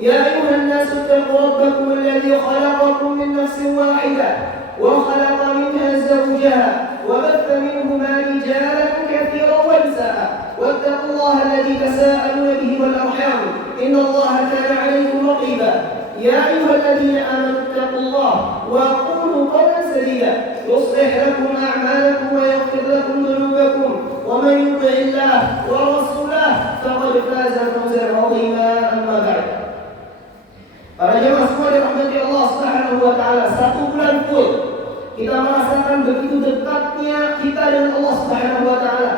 يا أيها الناس اتقوا ربكم الذي خلقكم من نفس واحدة وخلق منها زوجها وبث منهما رجالا كثيرا ونساء واتقوا الله الذي تساءلون به والأرحام إن الله كان عليكم رقيبا يا أيها الذين آمنوا اتقوا الله وقولوا قولا سديدا يصلح لكم أعمالكم ويغفر لكم ذنوبكم ومن يطع الله ورسوله فقد فاز فوزا عظيما أما بعد. Para jemaah semua dirahmati Allah Subhanahu wa taala, 1 bulan full kita merasakan begitu dekatnya kita dengan Allah Subhanahu wa taala.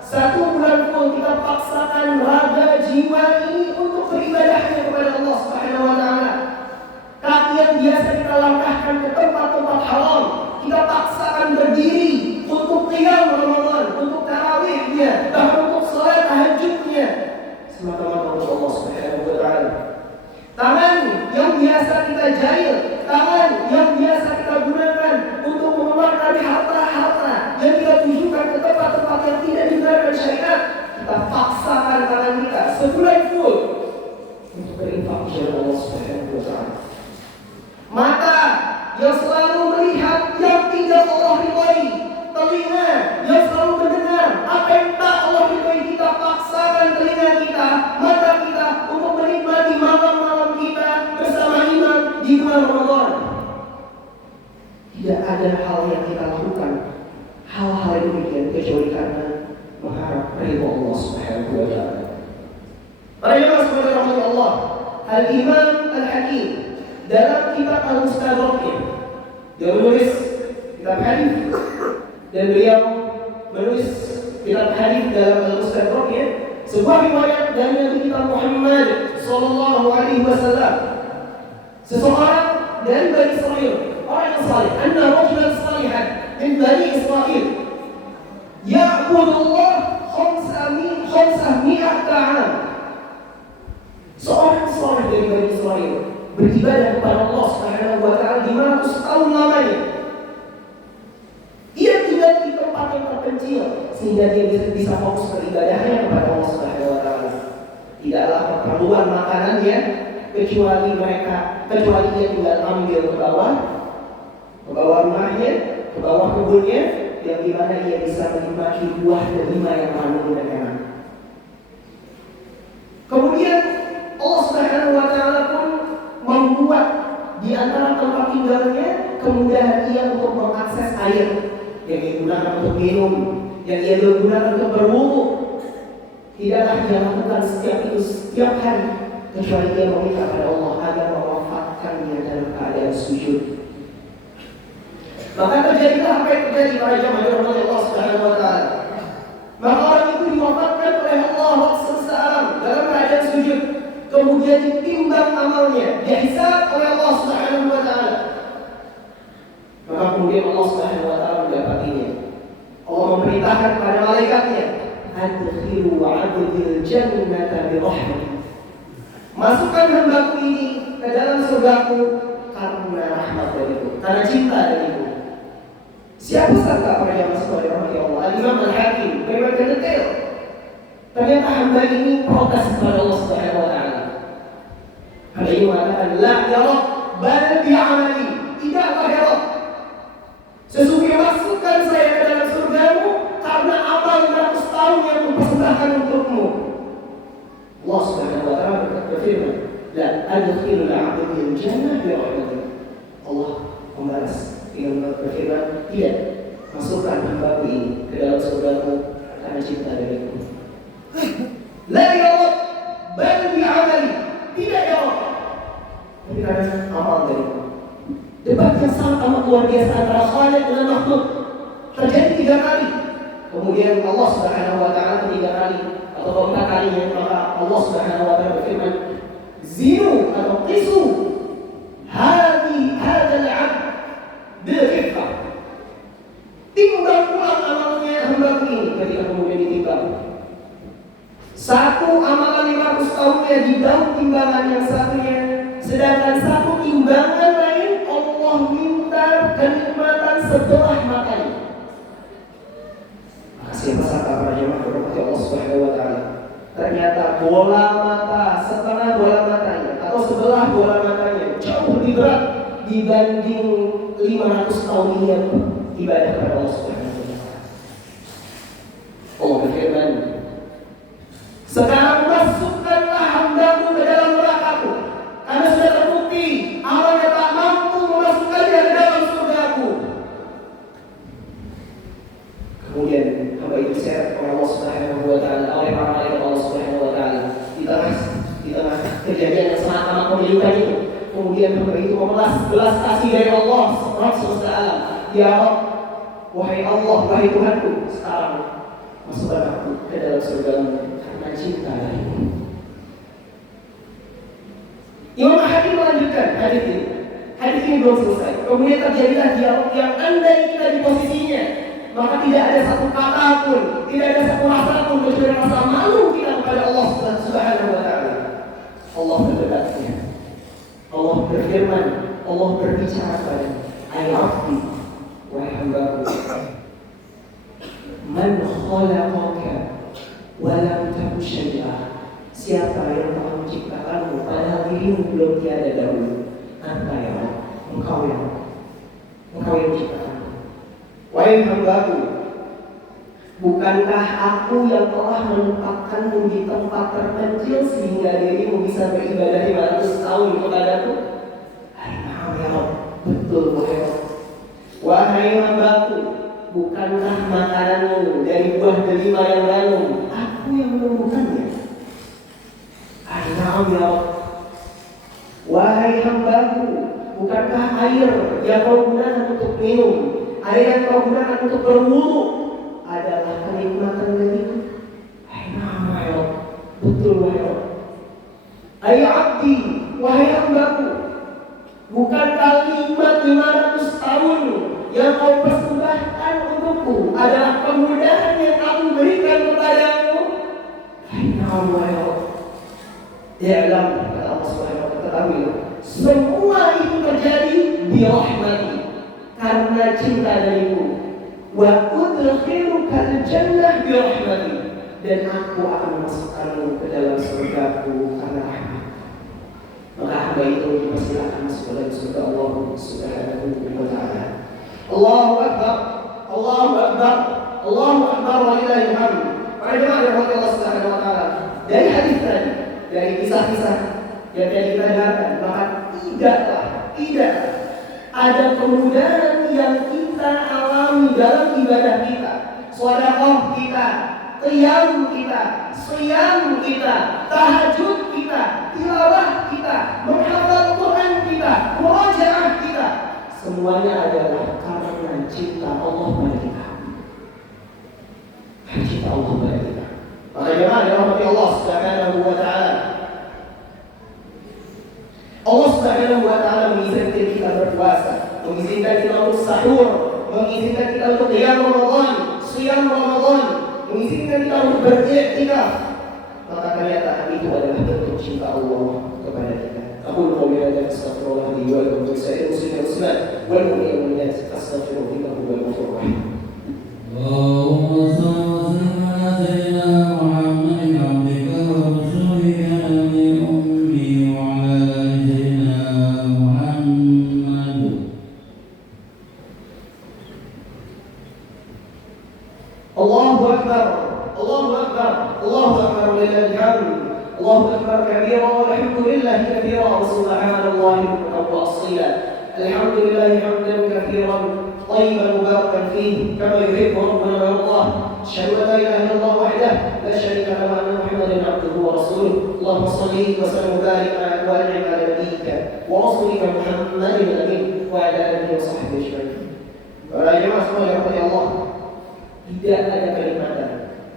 1 bulan full kita paksakan raga jiwa ini untuk beribadahnya kepada Allah Subhanahu wa taala. Kaki yang biasa kita langkahkan ke tempat-tempat haram, kita paksakan berdiri untuk qiyam Ramadan, untuk tarawihnya, bahkan untuk salat tahajudnya, semata-mata untuk Allah Subhanahu wa taala. Tangan yang biasa kita jahil, tangan yang biasa kita gunakan untuk mengeluarkan harta-harta yang kita tujukan ke tempat-tempat yang tidak dibenarkan syariat, kita paksakan tangan kita sebulan full untuk berinfak kepada Allah Subhanahu wa taala. Mata yang selalu melihat yang tidak Allah ridhai, telinga yang selalu mendengar apa yang tak Allah ridhai, kita paksakan telinga kita, mata kita untuk menikmati malam-malam kita bersama imam di bulan Ramadan. Tidak ada hal yang kita lakukan hal-hal demikian kecuali karena mengharap ridha Allah Subhanahu wa taala. Para jemaah sekalian Allah, Al-Imam Al-Hakim dalam kitab Al-Mustadraknya dia menulis kitab hadis, dan beliau menulis kitab hadis dalam Al-Mustadraknya sebuah riwayat dari Nabi kita Muhammad sallallahu alaihi wasallam. Seseorang dari Bani Israel, orang yang saleh, anna rajulan salihan min Bani Israel ya'budullah khamsami'at ta'am. Seorang saleh dari Bani Israel beribadah kepada Allah Subhanahu wa taala 500 tahun lamanya. Ia tinggal di tempat yang terpencil sehingga dia bisa fokus beribadahnya kepada Allah Subhanahu wa taala. Tidaklah keperluan makanannya kecuali dia tinggal ambil ke bawah rumahnya, ke bawah kebunnya, yang dimana ia bisa menikmati buah delima yang manis dan enak. Kemudian Allah Subhanahu wa taala pun membuat di antara tempat tinggalnya kemudahan ia untuk mengakses air yang digunakan untuk minum, yang ia gunakan untuk berwudu. Tidaklah dia lakukan setiap hari kecuali dia meminta kepada Allah agar mewafatkannya dalam keadaan sujud. Maka terjadilah apa yang terjadi pada zaman Allah Subhanahu wa taala. Maka orang itu diwafatkan oleh Allah waktu semesta alam dalam keadaan sujud. Kemudian ditimbang amalnya, dihisab oleh Allah Subhanahu wa taala. Maka kemudian Allah Subhanahu wa taala mendapatinya. Allah memerintahkan kepada malaikatnya, adkhilu 'abdil jannata bi rahmati. Masukkan hambaku ini ke dalam surgaku karena rahmat dariku, karena cinta dariku. Siapa sangka para jamaah sekalian ya Allah, Al-Imam Al-Hakim memang detail. Ternyata hamba ini protes kepada Allah Subhanahu wa taala. Hamba ini mengatakan, la ya Rabb, bal bi'amali. Tidaklah ya Rabb, sesungguhnya masukkan saya ke dalam surgamu karena amal 100 tahun yang kupersembahkan untukmu. Allah Subhanahu wa taala berfirman, la adkhilul 'abdil jannah bi rahmatik. Allah membalas dengan berfirman, tidak, masukkan hamba ini ke dalam surgamu karena cinta dariku. La ya Rabb, bal bi'amali. Tidak ya Rabb, tapi karena amal dariku. Debat yang sangat amat luar biasa antara Khaliq dengan makhluk terjadi 3 kali. Kemudian Allah Subhanahu wa taala ketiga kali atau keempat kalinya, maka Allah Subhanahu wa taala berfirman, zinu atau qisu hadzal 'abd bil kifah. Timbang ulang amalnya hamba ini. Ketika kemudian ditimbang, satu amalan 500 tahunnya di daun timbangan yang satunya, sedangkan satu timbangan lain Allah minta kenikmatan setelah matanya. Maka siapa sangka para jemaah berkata Allah Subhanahu wa taala, ternyata bola mata setengah bola matanya atau sebelah bola matanya jauh lebih berat dibanding 500 tahun dia ibadah kepada Allah Subhanahu wa taala. Allah berfirman, sekarang masukkanlah hambaku ke dalam neraka-Ku, karena sudah terbukti amalnya tak mampu memasukkannya ke dalam surga-Ku. Kemudian hamba itu diseret oleh Allah Subhanahu wa taala, oleh para malaikat Allah Subhanahu wa taala di tengah kejadian yang sangat amat memilukan itu. Kemudian hamba itu memelas belas kasih dari Allah semesta alam. Ya Allah, wahai Allah, wahai Tuhanku, sekarang masukkan aku ke dalam surga-Mu karena cinta darimu. Imam Hakim melanjutkan hadis ini. Hadis ini belum selesai. Kemudian terjadilah dialog yang andai kita di posisinya, maka tidak ada satu kata pun, tidak ada satu rasa pun kecuali rasa malu kita kepada Allah Subhanahu wa taala. Allah berdekatnya. Allah berfirman, Allah berbicara kepada ay abdi, wahai hambaku, man khalaqaka wa lam taku syai'a. Siapa yang telah menciptakanmu padahal dirimu belum tiada dahulu? Anta ya Allah, engkau yang menciptakanmu. Wahai hambaku, bukankah aku yang telah menempatkanmu di tempat terpencil sehingga dirimu bisa beribadah 500 tahun kepadaku? Na'am ya Allah, betul wahai Allah. Wahai hambaku, bukankah makananmu dari buah delima yang ranum aku yang menumbuhkannya? Na'am ya Allah. Wahai hambaku, bukankah air yang kau gunakan untuk minum, air yang kau gunakan untuk berwudu adalah kenikmatan bagiku? Na'am ya Allah, betul wahai Allah. Ay abdi, wahai hambaku, bukankah 500 tahun yang kau persembahkan untukku adalah kemudahan yang aku berikan kepadamu? Na'am wahai Allah. I'lam, kata Allah Subhanahu wa ta'ala, ketahui, semua itu terjadi bi rahmati, karena cinta dariku. Wa udkhiluka al-jannah bi rahmati, dan aku akan memasukkanmu ke dalam surgaku karena rahmat. Maka hamba itu dipersilakan masuk ke dalam surga Allah Subhanahu wa ta'ala. Allahu Akbar, Allahu Akbar, Allahu Akbar, walillahil hamd. Para jemaah yang dirahmati Allah Subhanahu wa ta'ala, dari hadis tadi, dari kisah-kisah yang tadi kita dengarkan, maka tidak ada kemudahan yang kita alami dalam ibadah kita, sedekah kita, qiyam kita, shiyam kita, tahajud kita, tilawah kita, menghafal Quran kita, murojaah kita, semuanya adalah karena cinta Allah pada kita. Cinta Allah pada kita. Maka jemaah dirahmati Allah Subhanahu wa ta'ala, Allah Subhanahu wa ta'ala mengizinkan kita berpuasa, mengizinkan kita untuk sahur, mengizinkan kita untuk qiyam Ramadan, shiyam Ramadan, mengizinkan kita untuk beriktikaf. Maka ternyata itu adalah bentuk cinta Allah kepada kita. Aku qawli hadza astaghfirullah li wa lakum wa lisa'iril muslimin wal muslimat wal mu'minina wal mu'minat astaghfiruhu innahu huwal ghafurur rahim. Allahumma shalli ala sayyidina Muhammadin abdika wa rasulika nabiyil ummi wa ala sayyidina Muhammad. Allahu akbar, Allahu akbar, Allahu akbar, walillahil hamd. Allahu akbar kabira walhamdulillahi katsira wa subhanallahi bukratan wa asila. Alhamdulillahi hamdan katsiran طيبا مباركا فيه كما يحب ربنا ويرضاه. أشهد أن لا إله إلا الله وحده لا شريك له وأن محمدا عبده ورسوله. اللهم صل وسلم وبارك وأنعم على نبيك ورسولك محمد الأمين وعلى آله وصحبه أجمعين. Para jemaah semua yang dirahmati Allah, tidak ada kenikmatan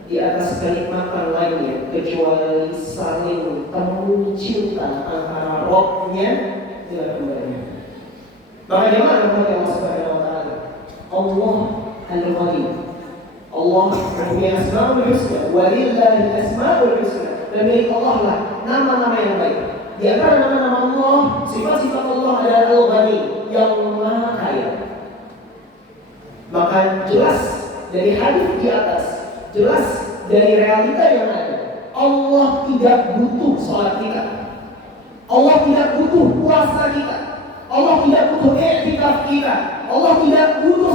di atas kenikmatan lainnya kecuali saling temu cinta antara Rabb-nya dengan hambanya. Maka jemaah yang dirahmati Allah Subhanahu wa ta'ala, Allah Al-Ghani, Allah punya asmaul husna, walillahi asmaul husna, dan milik Allah lah nama-nama yang baik. Di antara nama-nama Allah, sifat-sifat Allah adalah Al-Ghani, yang maha kaya. Maka jelas dari hadis di atas, jelas dari realita yang ada, Allah tidak butuh salat kita. Allah tidak butuh puasa kita. Allah tidak butuh i'tikaf kita. Allah tidak butuh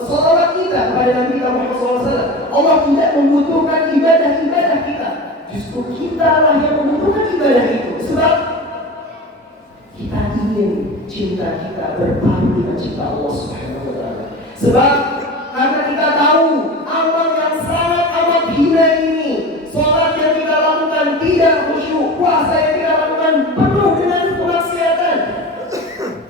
salawat kita kepada Nabi Muhammad SAW. Allah tidak membutuhkan ibadah-ibadah kita. Justru kita lah yang membutuhkan ibadah itu. Sebab kita ingin cinta kita berpadu dengan cinta Allah Subhanahu wa taala. Sebab karena kita tahu amal yang sangat amat hina ini, salat yang kita lakukan tidak khusyuk, puasa yang kita lakukan penuh dengan kemaksiatan,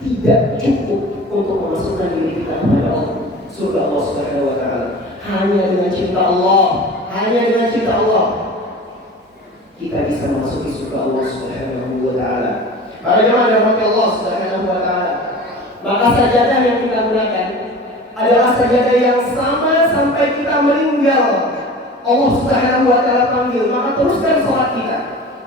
tidak cukup untuk memasukkan diri kita kepada Allah, surga Allah Subhanahu wa taala. Hanya dengan cinta Allah, hanya dengan cinta Allah kita bisa memasuki surga Allah Subhanahu wa taala. Para jemaah dirahmati Allah Subhanahu wa taala, maka sajadah yang kita gunakan adalah sajadah yang sama sampai kita meninggal. Allah Subhanahu wa taala panggil, maka teruskan salat kita.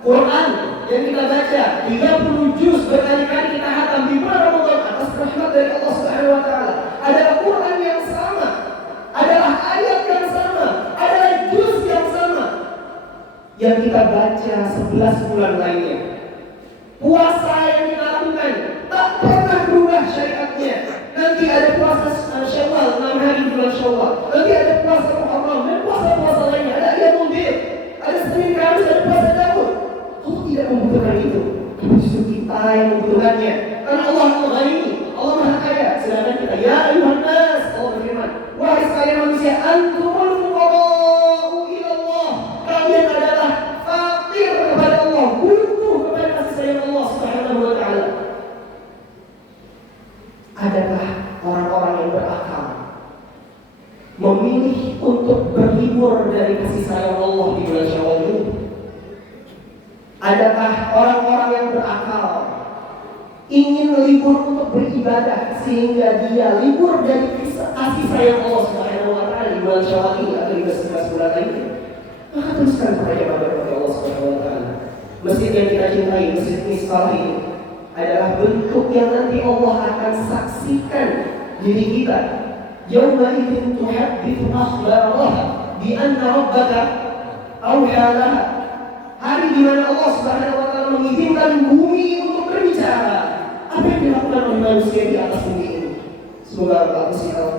Quran yang kita baca 30 juz berkali-kali kita hatam di bulan Ramadan atas rahmat dari Allah Subhanahu wa taala adalah Quran yang sama, adalah ayat yang sama, adalah juz yang sama yang kita baca 11 bulan lainnya. Puasa yang kita lakukan tak pernah berubah syariatnya. Nanti ada puasa Syawal, 6 hari bulan Syawal. Nanti ada puasa Muharram dan puasa-puasa lainnya. Ada Yaumul Bid, ada Senin Kamis, ada puasa Daud. Allah tidak membutuhkan itu. Tapi justru kita yang membutuhkannya. Karena Allah Al-Ghani, Allah Maha Kaya. Sedangkan kita, ya ayuhan nas, Allah berfirman, wahai sekalian manusia, antumul fuqara'u ila Allah. Kalian adalah fakir kepada Allah, butuh kepada kasih sayang Allah Subhanahu wa taala. Adakah orang-orang yang berakal memilih untuk berlibur dari kasih sayang Allah di bulan Syawal ini? Adakah orang-orang yang berakal ingin libur untuk beribadah sehingga dia libur dari kasih sayang Allah Subhanahu wa taala di bulan Syawal ini atau di 11 bulan lainnya? Maka teruskan kepada Allah Subhanahu wa taala. Masjid yang kita cintai, Masjid Misbah ini adalah bentuk yang nanti Allah akan saksikan diri kita. Yauma idzin tuhadditsu akhbaraha bi anna rabbaka awha laha. Hari di mana Allah Subhanahu wa taala mengizinkan bumi untuk berbicara. Apa yang dilakukan oleh manusia di atas bumi ini? Semoga Allah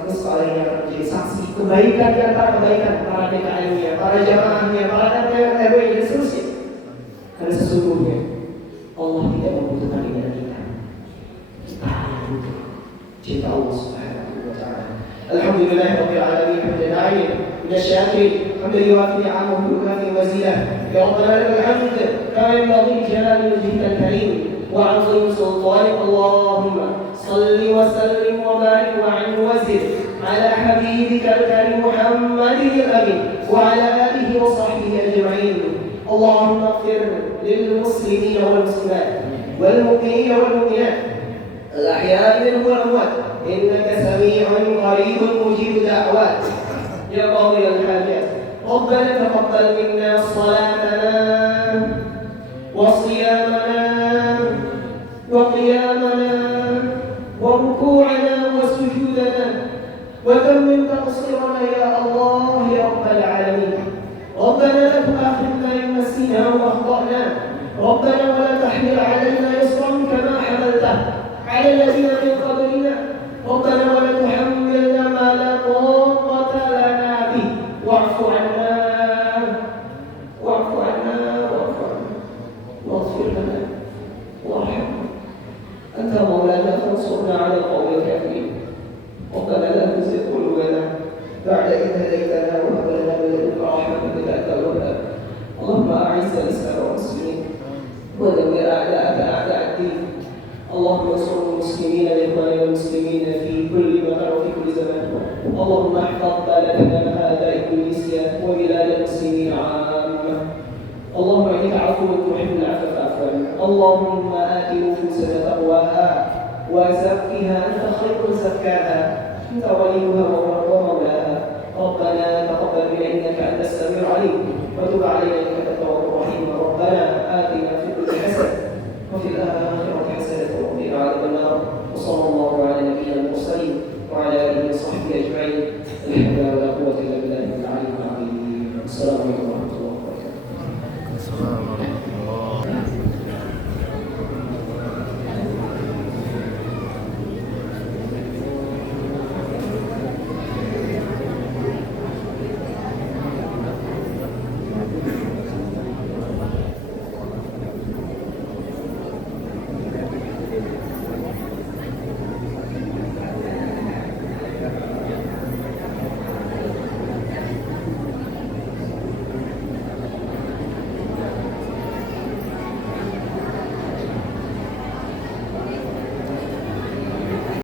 sekalian yang menjadi saksi kebaikan di antara kebaikan para DKM-nya, para jamaahnya, para RW dan seterusnya. Karena sesungguhnya Allah tidak membutuhkan ibadah kita. Kita hanya butuh cinta Allah Subhanahu wa taala. Alhamdulillah rabbil alamin hamdan na'im min asy-syakirin hamdan yuwafi 'amahu wa yukafi mazidah. Ya rabbana lakal hamd kama yanbaghi li jalali wajhikal karim wa 'azimi sultanik. Allahumma salli wa sallim wa barik wa 'an wa zid ala habibikal karim Muhammadin al-amin wa ala alihi wa sahbihi ajma'in. اللهم اغفر للمسلمين والمسلمات والمؤمنين والمؤمنات الأحياء منهم والأموات إنك سميع قريب مجيب دعوات يا قاضي الحاجات. ربنا تقبل منا صلاتنا وصيامنا وقيامنا وركوعنا وسجودنا وتمم تقصيرنا يا الله يا رب العالمين. ربنا لا تؤاخذنا إن نسينا وأخطأنا. ربنا ولا تحمل علينا إصرا كما حملته على الذين من قبلنا. ربنا ولا تحملنا ما لا طاقة لنا به. واعف عنا واعف عنا واعف عنا واغفر لنا وارحمنا. أنت مولانا فانصرنا على القوم الكافرين. ربنا لا تزغ قلوبنا بعد إذ هديتنا وهب لنا من لدنك رحمة إنك أنت الوهاب. اللهم أعز الإسلام والمسلمين ودمر أعداءك أعداء الدين. اللهم انصر المسلمين الإخوان والمسلمين في كل مكان وفي كل زمان. اللهم احفظ بلدنا من أعداء إبليسيا وبلاد المسلمين عامة. اللهم إنك عفو تحب العفو فاعف عنا. اللهم آت نفوسنا تقواها وزكها أنت خير من زكاها أنت وليها ومولاها. ربنا تقبل منا إنك أنت السميع العليم وتب علينا